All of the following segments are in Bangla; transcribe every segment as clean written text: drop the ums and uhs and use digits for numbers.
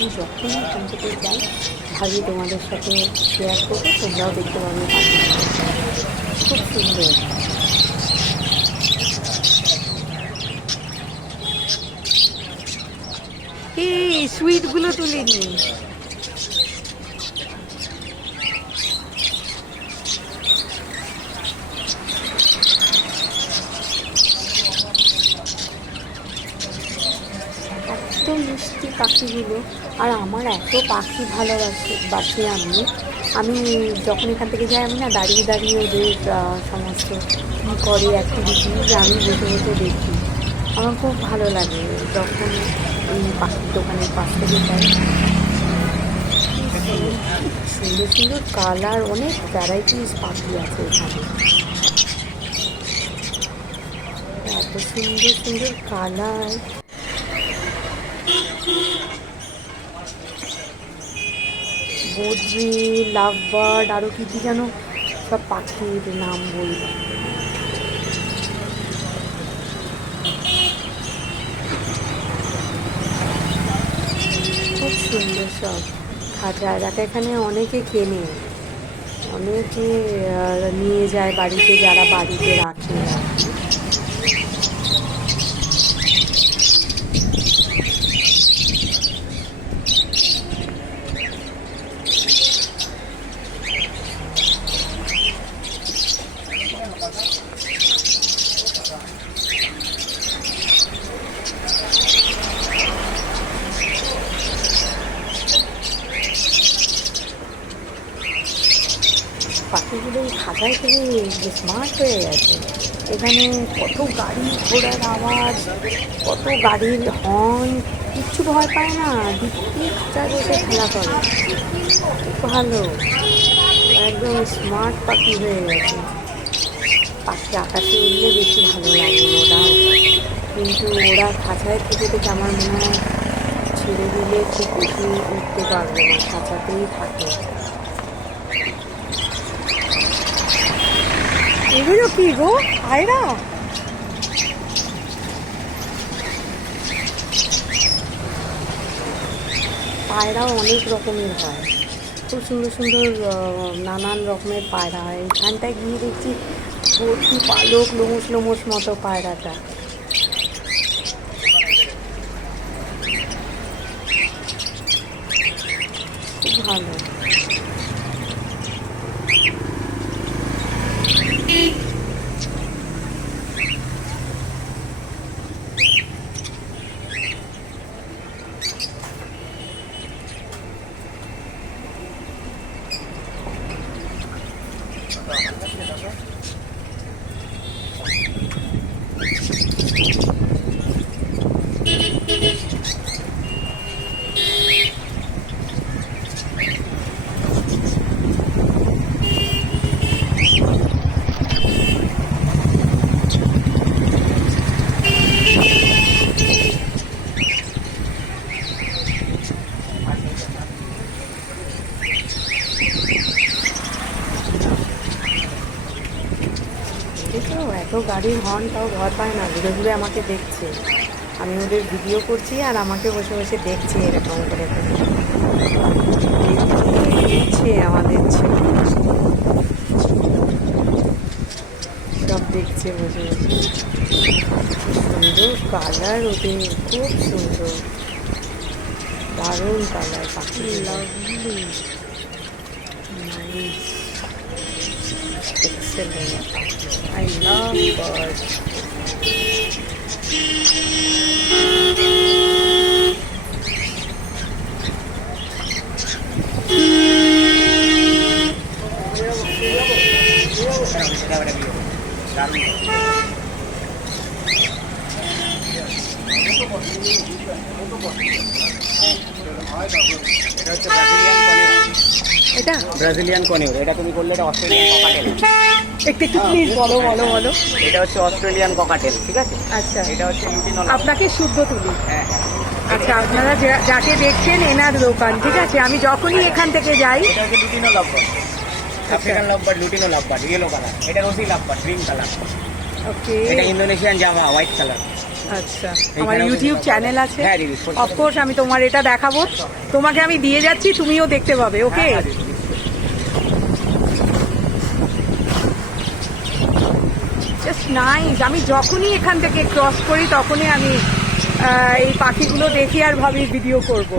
আমি যখনই এখান থেকে যাই ভাবি তোমাদের সাথে শেয়ার করবো, তোমরাও দেখতে পাবে পাখি খুব সুন্দর। এই সুইটগুলো তুলে নিই। এত মিষ্টি পাখিগুলো, আর আমার এত পাখি ভালোবাসি আমি যখন এখান থেকে যাই আমি না দাঁড়িয়ে দাঁড়িয়ে ওদের সমস্ত কী করে অ্যাক্টিভিটি আমি বসে বসে দেখি। আমার খুব ভালো লাগে যখন এই পাখির দোকানের পাশ থেকে যাই। সুন্দর সুন্দর কালার, অনেক ভ্যারাইটিস পাখি আছে এখানে, এত সুন্দর সুন্দর কালার। বদ্রি, লাভ বার্ড, আরও কী কী যেন সব পাখির নাম বলবো। খুব সুন্দর সব খাঁচা রাখা, এখানে অনেকে কেনে, অনেকে নিয়ে যায় বাড়িতে, যারা বাড়িতে রাখে। পাখিগুলো এই খাঁচায় থেকে স্মার্ট হয়ে গেছে। এখানে কত গাড়ি ঘোড়ার আওয়াজ, কত গাড়ির হর্ন, কিচ্ছু ভয় পায় না, দিব্যি খাঁচায় বসে খেলা করে। খুব ভালো, একদম স্মার্ট পাখি হয়ে গেছে। পাখি আকাশে উঠলে বেশি ভালো লাগে ওরা, কিন্তু ওরা খাঁচায় থেকে আমার মনে হয় ছেড়ে দিলে খুব বেশি উঠতে পারবে না, খাঁচাতেই থাকে। এগুলো কি গো, পায়রা? পায়রাও অনেক রকমের হয়, খুব সুন্দর সুন্দর নানান রকমের পায়রা হয়। এখানটায় গিয়ে দেখছি ভর্তি পালক, লোমস লোমস মতো পায়রাটা, খুব ভালো। এত গাড়ির হর্ন, তাও ভয় পায় না, ঘুরে ঘুরে আমাকে দেখছে। আমি ওদের ভিডিও করছি আর আমাকে বসে বসে দেখছে এরকম করে দেখছে আমাদের ছেলে, সব দেখছে বসে বসে। সুন্দর কালার ওদের, খুব সুন্দর, দারুণ কালার পাখি, lovely, nice, excellent. I love birds. এটা ব্রাজিলিয়ান কনিউর, এটা তুমি করলে এটা অস্ট্রেলিয়ান ককাটেল। একটু প্লিজ বলো বলো বলো। এটা হচ্ছে অস্ট্রেলিয়ান ককাটেল, ঠিক আছে? আচ্ছা, এটা হচ্ছে লুটিনো। আপনাকে শুদ্ধ তুলি। হ্যাঁ হ্যাঁ। আচ্ছা, আপনারা যাকে দেখছেন এনার দোকান, ঠিক আছে? আমি যখনই এখান থেকে যাই। এটা হচ্ছে lutino lovebird, African lovebird, lutino lovebird, yellow colour. এটা রসি লাভবার্ড, গ্রিন কালার। ওকে, এটা ইন্দোনেশিয়ান জাভা হোয়াইট কালার। আচ্ছা। আমার এইখানেও ইউটিউব কিন্তু চ্যানেল পাবে। আছে, হ্যাঁ দিদি, অফকোর্স আমি তোমার এটা দেখাবো, তোমাকে আমি দিয়ে যাচ্ছি, তুমিও দেখতে পাবে। ওকে, হ্যাঁ, দিদি, দিদি। Just nice. আমি যখনই এখান থেকে ক্রস করি তখনই আমি এই পাখিগুলো দেখি আর ভাবি ভিডিও করব।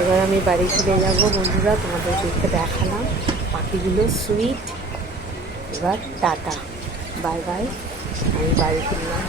এবার আমি বাড়ি ফিরে যাবো বন্ধুরা, তোমাদের দেখতে দেখালাম পাখিগুলো সুইট। এবার টাটা, বাই বাই, আমি বাড়ি ফিরলাম।